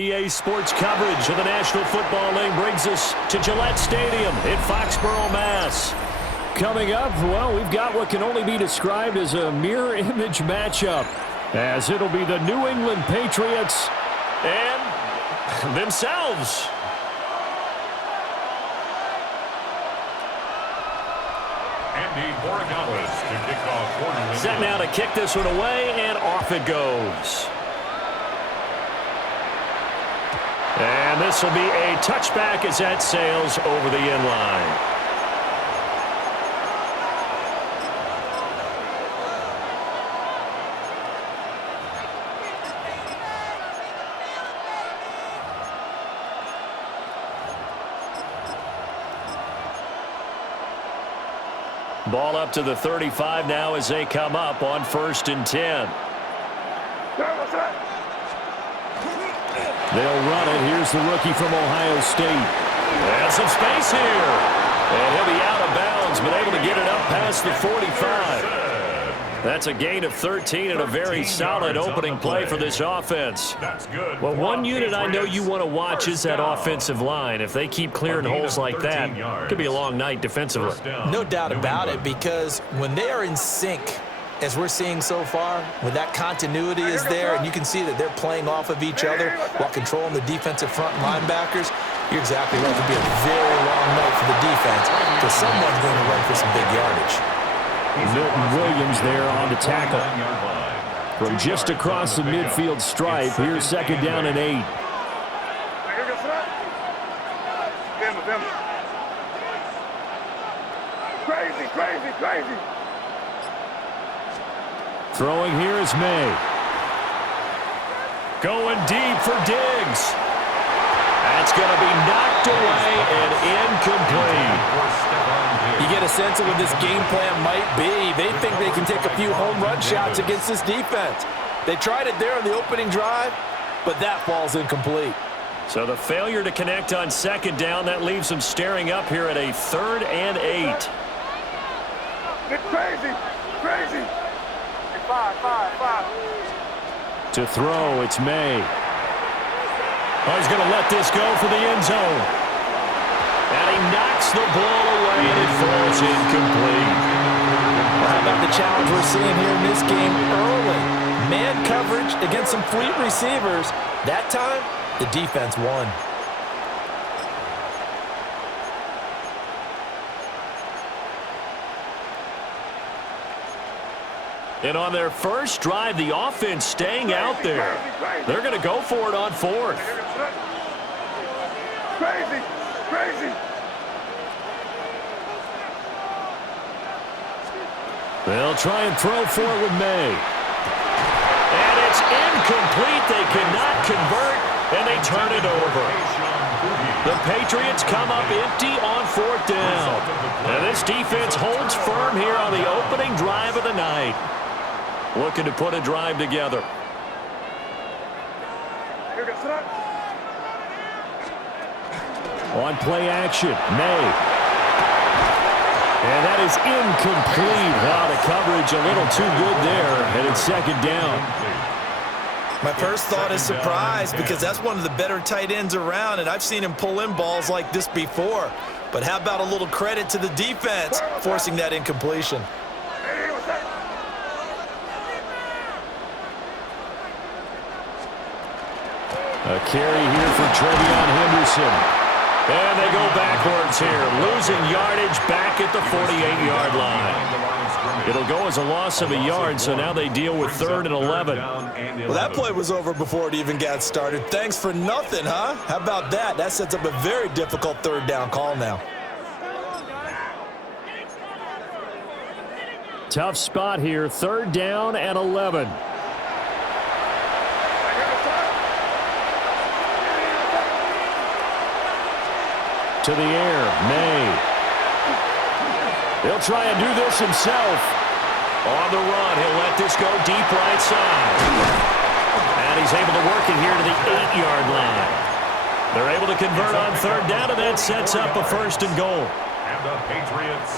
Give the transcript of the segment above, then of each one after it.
EA Sports coverage of the National Football League brings us to Gillette Stadium in Foxborough, Mass. Coming up, well, we've got what can only be described as a mirror image matchup, as it'll be the New England Patriots and themselves. Andy Borregales to kick off. Set now to kick this one away, and off it goes. And this will be a touchback as that sails over the end line. Ball up to the 35 now as they come up on 1st and 10. They'll run it. Here's the rookie from Ohio State. And some space here. And he'll be out of bounds, but able to get it up past the 45. That's a gain of 13 and a very solid opening play for this offense. Well, one unit I know you want to watch is that offensive line. If they keep clearing holes like that, it could be a long night defensively. No doubt about it, because when they are in sync, as we're seeing so far, when that continuity is there and you can see that they're playing off of each other while controlling the defensive front linebackers, you're exactly right. It could be a very long night for the defense because someone's going to run for some big yardage. Milton Williams there on the tackle. From just across the midfield stripe, here's 2nd down and 8. Crazy. Throwing here is May. Going deep for Diggs. That's going to be knocked away and incomplete. You get a sense of what this game plan might be. They think they can take a few home run shots against this defense. They tried it there on the opening drive, but that falls incomplete. So the failure to connect on 2nd down, that leaves them staring up here at a 3rd and 8. It's crazy. 5. To throw, it's May. Oh, he's going to let this go for the end zone. And he knocks the ball away, and it falls incomplete. How about the challenge we're seeing here in this game early? Man coverage against some fleet receivers. That time, the defense won. And on their first drive, the offense staying out there. They're going to go for it on 4th. Crazy. They'll try and throw for it with May. And it's incomplete. They cannot convert, and they turn it over. The Patriots come up empty on 4th down. And this defense holds firm here on the opening drive of the night. Looking to put a drive together. On play action, May. And that is incomplete. Wow, the coverage a little too good there, and it's 2nd down. My first thought is surprise because that's one of the better tight ends around, and I've seen him pull in balls like this before. But how about a little credit to the defense forcing that incompletion? A carry here for Trevion Henderson. And they go backwards here, losing yardage back at the 48-yard line. It'll go as a loss of a yard, so now they deal with 3rd and 11. Well, that play was over before it even got started. Thanks for nothing, huh? How about that? That sets up a very difficult 3rd down call now. Tough spot here, 3rd down and 11. To the air, May. He'll try and do this himself. On the run, he'll let this go deep right side. And he's able to work it here to the 8-yard line. They're able to convert on 3rd down, and that sets up a 1st and goal.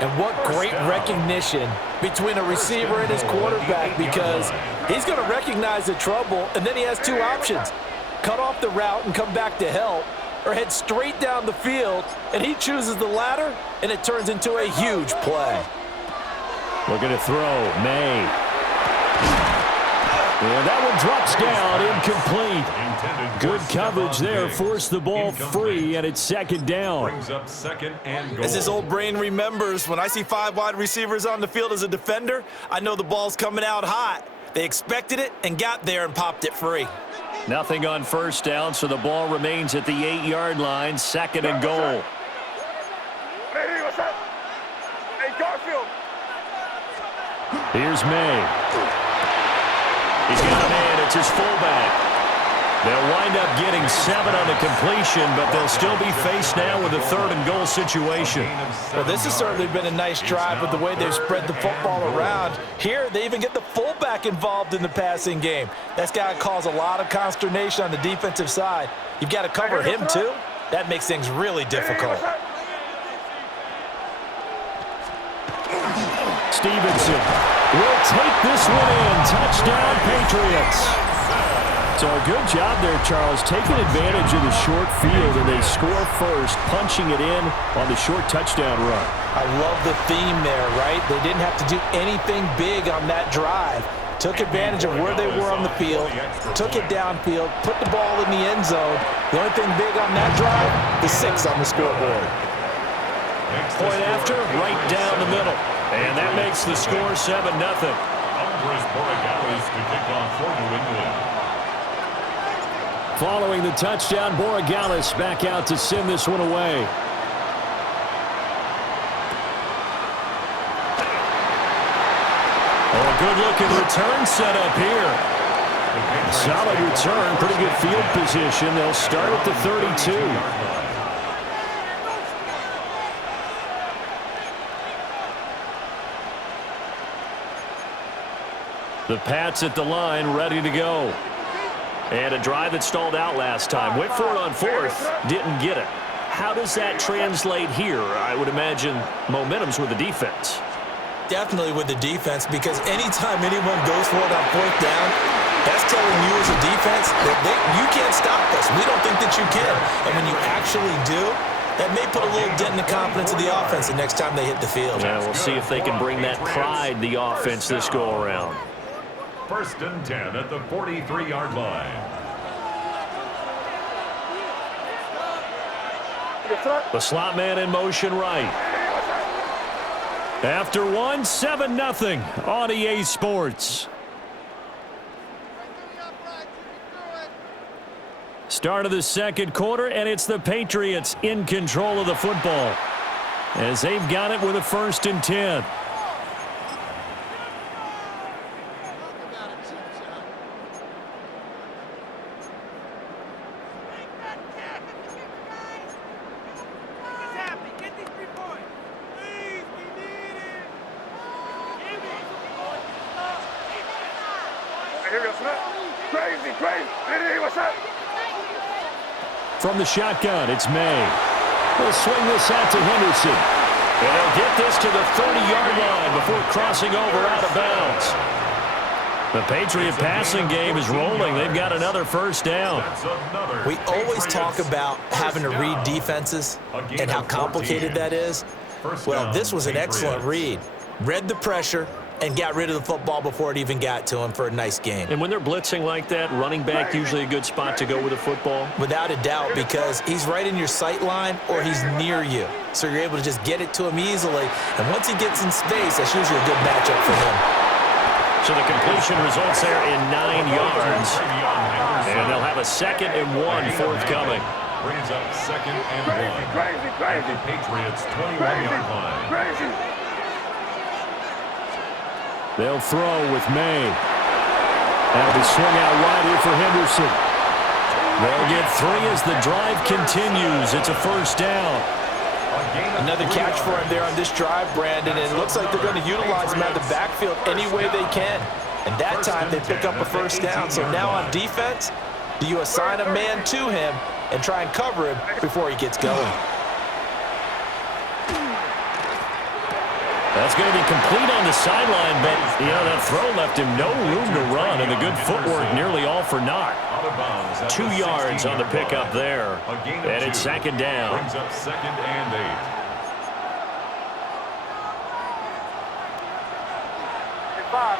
And what great recognition between a receiver and his quarterback, because he's going to recognize the trouble, and then he has 2 options. cut off the route and come back to help, or head straight down the field, and he chooses the latter, and it turns into a huge play. Looking to throw, May. And that one drops down, incomplete. Good coverage there, forced the ball free, and it's second down. Brings up second and goal. As his old brain remembers, when I see 5 wide receivers on the field as a defender, I know the ball's coming out hot. They expected it and got there and popped it free. Nothing on first down, so the ball remains at the 8-yard line, second and goal. Hey, what's up? Hey, Garfield. Here's May. He's got a man. It's his fullback. They'll wind up getting 7 on the completion, but they'll still be faced now with a 3rd and goal situation. Well, this has certainly been a nice drive with the way they've spread the football around. Here, they even get the fullback involved in the passing game. That's got to cause a lot of consternation on the defensive side. You've got to cover him, too. That makes things really difficult. Stevenson will take this one in. Touchdown, Patriots. So a good job there, Charles, taking advantage of the short field, and they score first, punching it in on the short touchdown run. I love the theme there, right? They didn't have to do anything big on that drive. Took advantage of where they were on the field, took it downfield, put the ball in the end zone. The only thing big on that drive, the 6 on the scoreboard. Point after, right down the middle. And that makes the score 7-0. Andres Borregales to kick off for New England. Following the touchdown, Borregales back out to send this one away. Oh, a good-looking return set up here. Solid return, pretty good field position. They'll start at the 32. The Pats at the line, ready to go. And a drive that stalled out last time. Went for it on 4th, didn't get it. How does that translate here? I would imagine momentum's with the defense. Definitely with the defense, because anytime anyone goes for it on 4th down, that's telling you as a defense that you can't stop us. We don't think that you can. And when you actually do, that may put a little dent in the confidence of the offense the next time they hit the field. Yeah, we'll see if they can bring that pride, the offense, this go-around. 1st and 10 at the 43-yard line. The slot man in motion right. After 1, 7-0 on EA Sports. Start of the second quarter, and it's the Patriots in control of the football as they've got it with a 1st and 10. From the shotgun, it's May. They'll swing this out to Henderson. And they'll get this to the 30-yard line before crossing over out of bounds. The Patriot passing game is rolling. They've got another 1st down. We always talk about having to read defenses and how complicated that is. Well, this was an excellent read. Read the pressure and got rid of the football before it even got to him for a nice game. And when they're blitzing like that, running back usually a good spot to go with the football? Without a doubt, because he's right in your sight line or he's near you. So you're able to just get it to him easily. And once he gets in space, that's usually a good matchup for him. So the completion results there in 9 yards. And they'll have a 2nd and 1 forthcoming. Brings up 2nd and 1. At the Patriots 21-yard line. They'll throw with May. That'll be swung out wide here for Henderson. They'll get 3 as the drive continues. It's a 1st down. Another catch for him there on this drive, Brandon, and it looks like they're going to utilize him out of the backfield any way they can. And that time they pick up a 1st down. So now on defense, do you assign a man to him and try and cover him before he gets going? That's going to be complete on the sideline, but, you know, that throw left him no room to run, and the good footwork nearly all for naught. 2 yards on the pickup there, and it's second down. Brings up second and 8. Five.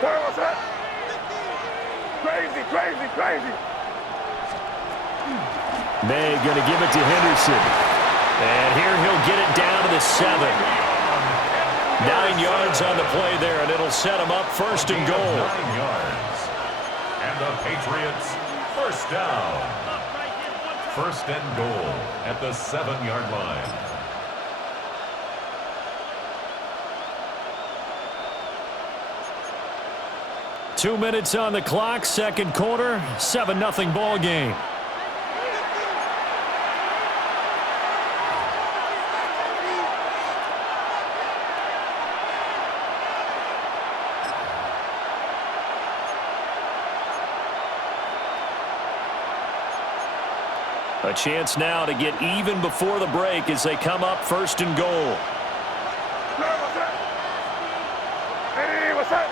Turn, what's that? Crazy. May going to give it to Henderson. And here he'll get it down to the 7. 9 yards on the play there, and it'll set him up first and goal. 9 yards. And the Patriots first down. First and goal at the 7-yard line. Two minutes on the clock, second quarter, 7-0 ball game. A chance now to get even before the break as they come up first and goal. Hey, what's that?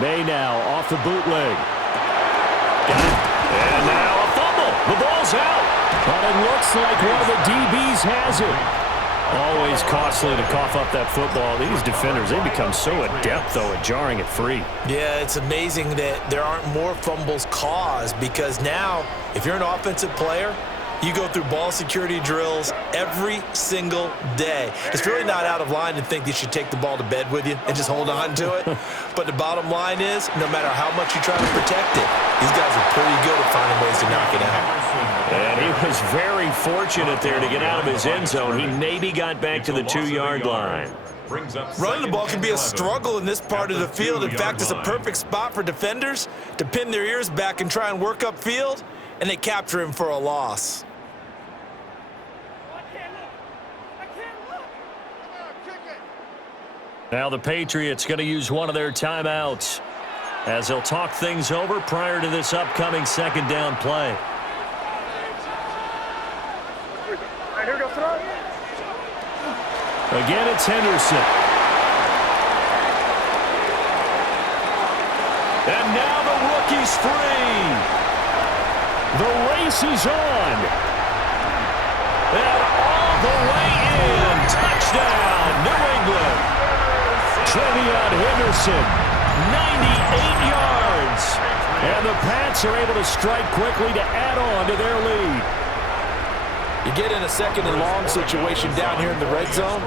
May now off the bootleg. Got it. And now a fumble. The ball's out. But it looks like one of the DBs has it. Always costly to cough up that football. These defenders, they become so adept, though, at jarring it free. Yeah, it's amazing that there aren't more fumbles caused, because now, if you're an offensive player, you go through ball security drills every single day. It's really not out of line to think you should take the ball to bed with you and just hold on to it. But the bottom line is, no matter how much you try to protect it, these guys are pretty good at finding ways to knock it out. And he was very fortunate there to get out of his end zone. He maybe got back to the 2-yard line. Running the ball can be a struggle in this part of the field. In fact, it's a perfect spot for defenders to pin their ears back and try and work upfield, and they capture him for a loss. Now the Patriots going to use one of their timeouts as they'll talk things over prior to this upcoming second down play. Here goes throw. Again, it's Henderson. And now the rookie's free. The race is on. And all the way in. Touchdown, New England. Trevion Henderson, 98 yards. And the Pats are able to strike quickly to add on to their lead. You get in a second and long situation down here in the red zone,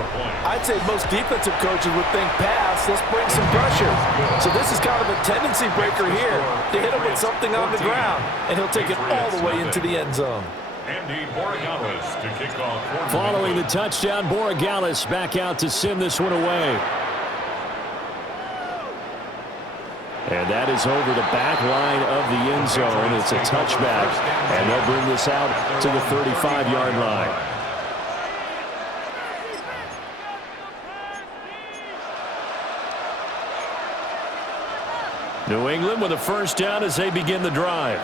I'd say most defensive coaches would think pass, let's bring some pressure. So this is kind of a tendency breaker here to hit him with something on the ground, and he'll take it all the way into the end zone. Andy Borregales to kick off. Following the touchdown, Borregales back out to send this one away. And that is over the back line of the end zone. It's a touchback, and they'll bring this out to the 35-yard line. New England with a first down as they begin the drive.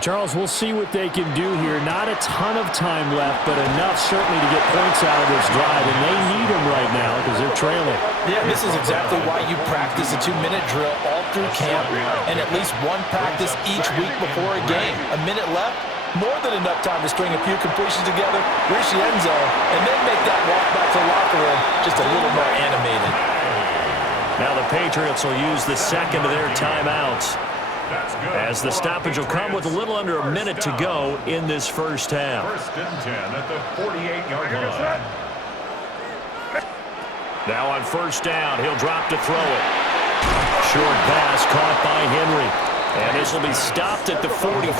Charles, we'll see what they can do here. Not a ton of time left, but enough certainly to get points out of this drive, and they need them right now because they're trailing. Yeah, this is exactly why you practice a 2-minute drill all through camp and at least one practice each week before a game. A minute left, more than enough time to string a few completions together, reach the end zone, and then make that walk back to the locker room just a little more animated. Now the Patriots will use the second of their timeouts, as the stoppage will come with a little under a minute to go in this first half. First and 10 at the 48-yard line. Now on first down, he'll drop to throw it. Short pass caught by Henry. And this will be stopped at the 44.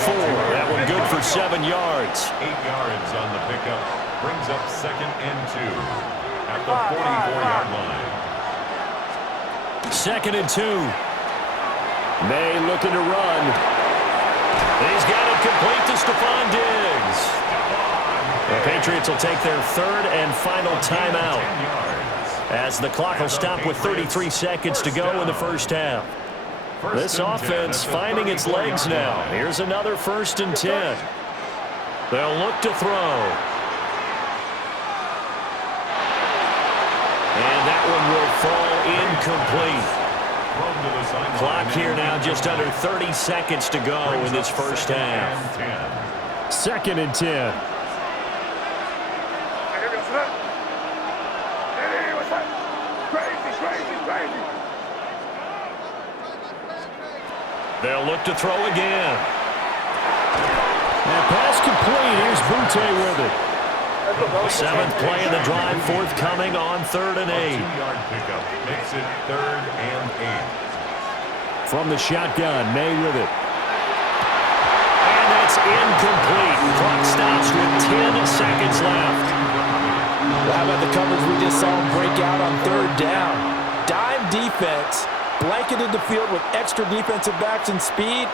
That one good for 7 yards. 8 yards on the pickup. Brings up second and 2 at the 44-yard line. Second and 2. May looking to run. He's got it complete to Stephon Diggs. The Patriots will take their third and final timeout, as the clock will stop with 33 seconds to go in the first half. This offense finding its legs now. Here's another first and 10. They'll look to throw. incomplete. Thrown to the sideline. Clock here now just under 30 seconds to go in this first half. 2nd and 10. Hey, here goes that. Hey, what's that? Crazy, crazy, crazy. They'll look to throw again. That pass complete. Here's Butte with it. 7th play of the drive, forthcoming on 3rd and 8. 2-yard pickup makes it 3rd and 8. From the shotgun, May with it. And that's incomplete. Clock stops with 10 seconds left. Well, how about the coverage we just saw him break out on 3rd down? Dime defense, blanketed the field with extra defensive backs and speed,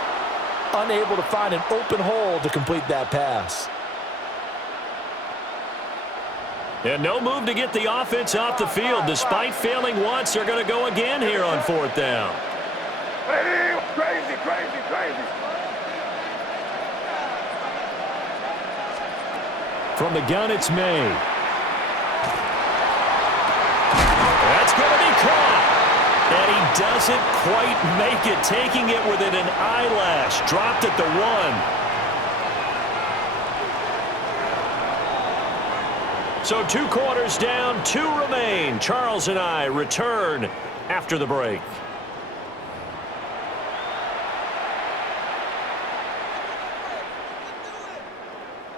unable to find an open hole to complete that pass. And no move to get the offense off the field. Despite failing once, they're going to go again here on 4th down. Hey, crazy, crazy, crazy. From the gun, it's May. That's going to be caught. And he doesn't quite make it, taking it within an eyelash. Dropped at the 1. So 2 quarters down, 2 remain. Charles and I return after the break.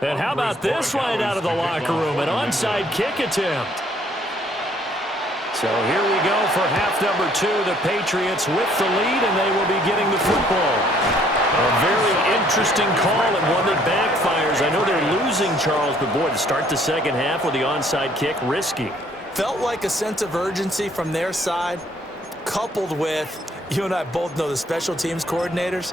And how about this right out of the locker room? An onside kick attempt. So here we go for half number 2. The Patriots with the lead, and they will be getting the football. A very interesting call and one that backfires. I know they're losing, Charles, but boy, to start the second half with the onside kick, risky. Felt like a sense of urgency from their side, coupled with, you and I both know the special teams coordinators,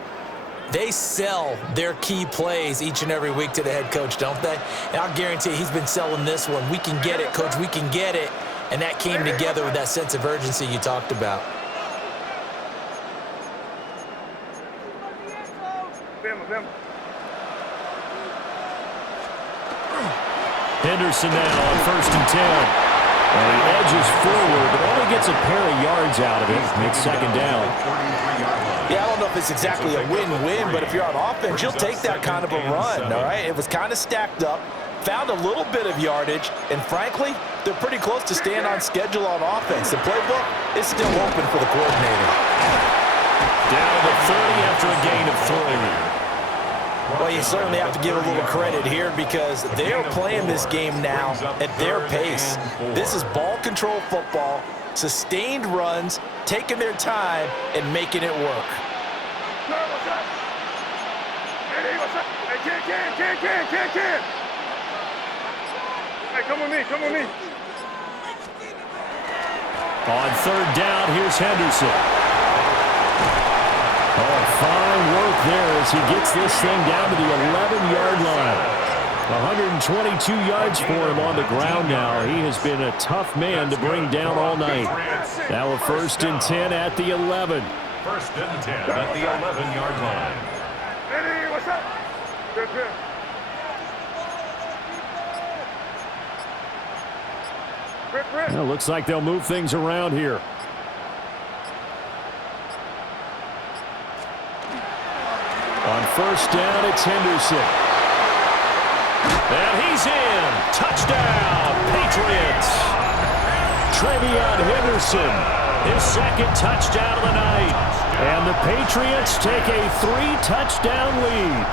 they sell their key plays each and every week to the head coach, don't they? And I'll guarantee he's been selling this one. We can get it, coach, we can get it. And that came together with that sense of urgency you talked about. Henderson now on 1st and 10. And he edges forward, but only gets a pair of yards out of it. It's 2nd down. Yeah, I don't know if it's exactly a win-win, but if you're on offense, you'll take that kind of a run, all right? It was kind of stacked up, found a little bit of yardage, and frankly, they're pretty close to staying on schedule on offense. The playbook is still open for the coordinator. Down to the 30 after a gain of 3. Well, you certainly have to give a little credit here because they're playing this game now at their pace. This is ball control football, sustained runs, taking their time, and making it work. What's up? Hey, what's up? Hey, kid. Hey, come with me, come with me. On 3rd down, here's Henderson. Oh, fine work there as he gets this thing down to the 11-yard line. 122 yards for him on the ground now. He has been a tough man to bring down all night. Now a 1st and 10 at the 11. 1st and 10 at the 11-yard line. Hey, what's up? Good. Well, looks like they'll move things around here. On 1st down, it's Henderson. And he's in. Touchdown, Patriots. Trevion Henderson, His 2nd touchdown of the night. and the Patriots take a 3-touchdown lead.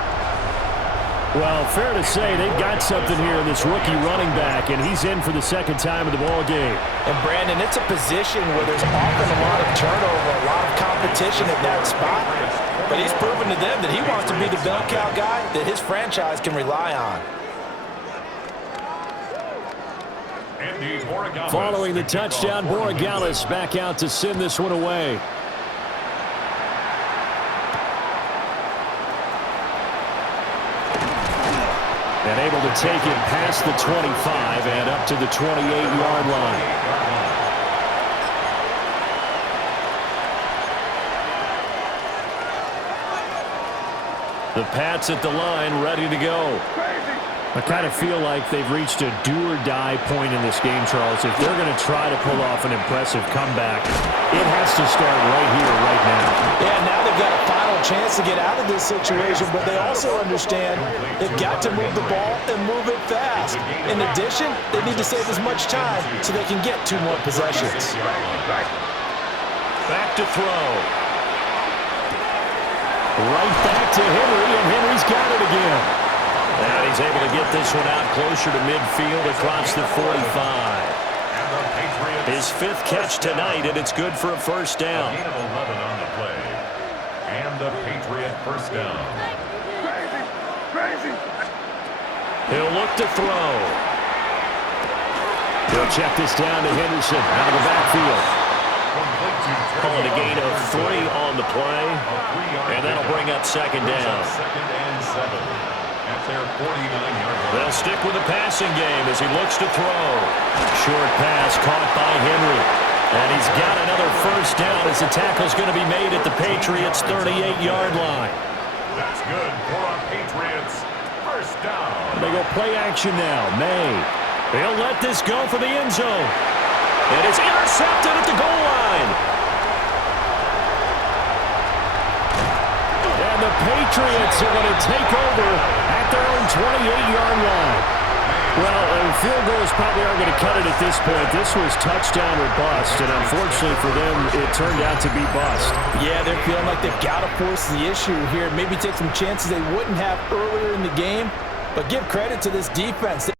Well, fair to say they've got something here in this rookie running back, and he's in for the 2nd time of the ball game. And, Brandon, it's a position where there's often a lot of turnover, a lot of competition at that spot. But he's proven to them that he wants to be the bell cow guy that his franchise can rely on. Following the touchdown, Borregales back out to send this one away. And able to take it past the 25 and up to the 28-yard line. The Pats at the line, ready to go. I kind of feel like they've reached a do-or-die point in this game, Charles. If they're going to try to pull off an impressive comeback, it has to start right here, right now. Yeah, now they've got a final chance to get out of this situation, but they also understand they've got to move the ball and move it fast. In addition, they need to save as much time so they can get 2 more possessions. Back to throw. Right back to Henry, and Henry's got it again. And he's able to get this one out closer to midfield across the 45. His 5th catch tonight, and it's good for a first down. A gain of 11 on the play. And the Patriot first down. Crazy. He'll look to throw. He'll check this down to Henderson out of the backfield. Calling a gain of 3 on the play. And that'll bring up second down. Second and 7. At their 49-yard line. They'll stick with the passing game as he looks to throw. Short pass caught by Henry. And he's got another first down as the tackle's going to be made at the Patriots' 38-yard line. That's good for a Patriots first down. They go play action now. May. He'll let this go for the end zone. And it's intercepted at the goal line. And the Patriots are going to take over at their own 28-yard line. Well, field goals probably aren't going to cut it at this point. This was touchdown or bust, and unfortunately for them, it turned out to be bust. Yeah, they're feeling like they've got to force the issue here. Maybe take some chances they wouldn't have earlier in the game. But give credit to this defense.